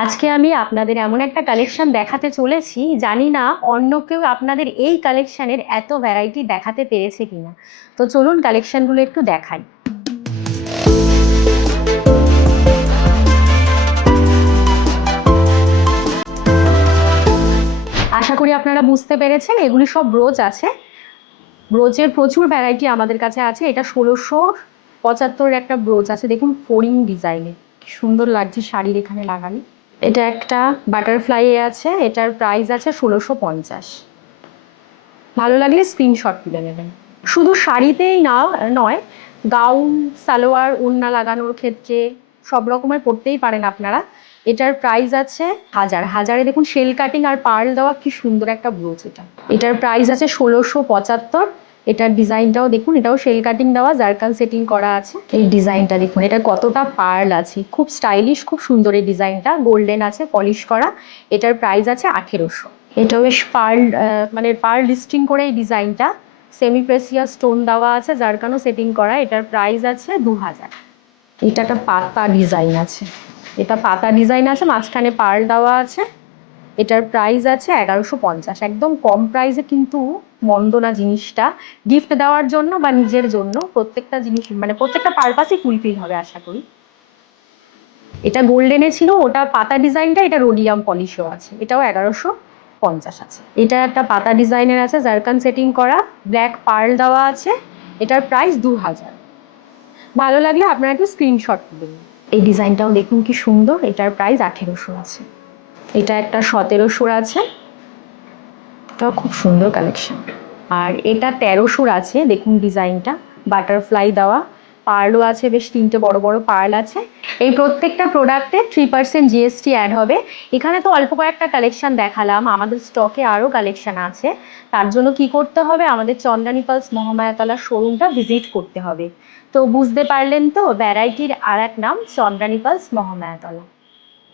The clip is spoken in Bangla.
আজকে আমি আপনাদের এমন একটা কালেকশন দেখাতে চলেছি, জানি না অন্য কেউ আপনাদের এই কালেকশনের এত ভ্যারাইটি দেখাতে পেরেছে কিনা। তো চলুন কালেকশনগুলো একটু দেখাই। আশা করি আপনারা বুঝতে পেরেছেন, এগুলি সব ব্রোচ আছে। ব্রোচের প্রচুর ভ্যারাইটি আমাদের কাছে আছে। এটা 1675 একটা ব্রোচ আছে, দেখুন ফোরিং ডিজাইনের, সুন্দর লাগছে শাড়ির এখানে লাগানো। এটা একটা বাটারফ্লাই আছে, এটার প্রাইস আছে 1650। ভালো লাগলে স্ক্রিনশট তুলে নেবেন। শুধু শাড়িতেই নয়, গাউন, সালোয়ার, ওড়না লাগানোর ক্ষেত্রে সব রকমের পরতেই পারেন আপনারা। এটার প্রাইস আছে হাজারে দেখুন শেল কাটিং আর পার্ল দেওয়া, কি সুন্দর একটা ব্রোচ এটা। এটার প্রাইস আছে 1675। এটার ডিজাইনটাও দেখুন, এটাও শেল কাটিং দেওয়া, জারকান সেটিং করা আছে। এই ডিজাইনটা দেখুন, এটা কতটা পার্ল আছে, খুব স্টাইলিশ, খুব সুন্দর এই ডিজাইনটা। গোল্ডেন আছে, পলিশ করা। এটার প্রাইস আছে 1800। এটাও বেশ পার্ল, মানে পার্ল লিস্টিং করে এই ডিজাইনটা। সেমি প্রেসিয়াস স্টোন দেওয়া আছে, জারকানও সেটিং করা। এটার প্রাইস আছে 2000। এটা একটা পাতা ডিজাইন আছে, এটা পাতা ডিজাইন আছে, মাঝখানে পার্ল দেওয়া আছে। এটার প্রাইস আছে 1150। একদম কম প্রাইসে, কিন্তু মন্দ না জিনিসটা। গিফট দেওয়ার জন্য বা নিজের জন্য প্রত্যেকটা জিনিস, মানে প্রত্যেকটা পারপাসই ফুলফিল হবে আশা করি। এটা গোল্ডেনে ছিল, ওটা পাতা ডিজাইনটা, এটা রোডিয়াম পলিশও আছে। এটাও 1150 আছে। এটা একটা পাতা ডিজাইনের আছে, জারকান সেটিং করা, ব্ল্যাক পার্ল দেওয়া আছে। এটার প্রাইস 2000। ভালো লাগলে আপনারা একটু স্ক্রিনশট দিন। এই ডিজাইনটাও দেখুন কি সুন্দর, এটার প্রাইস 1800 আছে। এটা একটা 1700 আছে, এটাও খুব সুন্দর কালেকশন। আর এটা 1300 আছে, দেখুন ডিজাইনটা, বাটারফ্লাই দেওয়া, পার্লও আছে, বেশ তিনটে বড় বড় পার্ল আছে। এই প্রত্যেকটা প্রোডাক্টে 3% জিএসটি অ্যাড হবে। এখানে তো অল্প কয়েকটা কালেকশন দেখালাম, আমাদের স্টকে আরও কালেকশন আছে। তার জন্য কি করতে হবে, আমাদের চন্দ্রানী পালস মহামায়াতলা শোরুমটা ভিজিট করতে হবে। তো বুঝতে পারলেন তো, ভ্যারাইটির আর এক নাম চন্দ্রানী পালস মহামায়াতলা।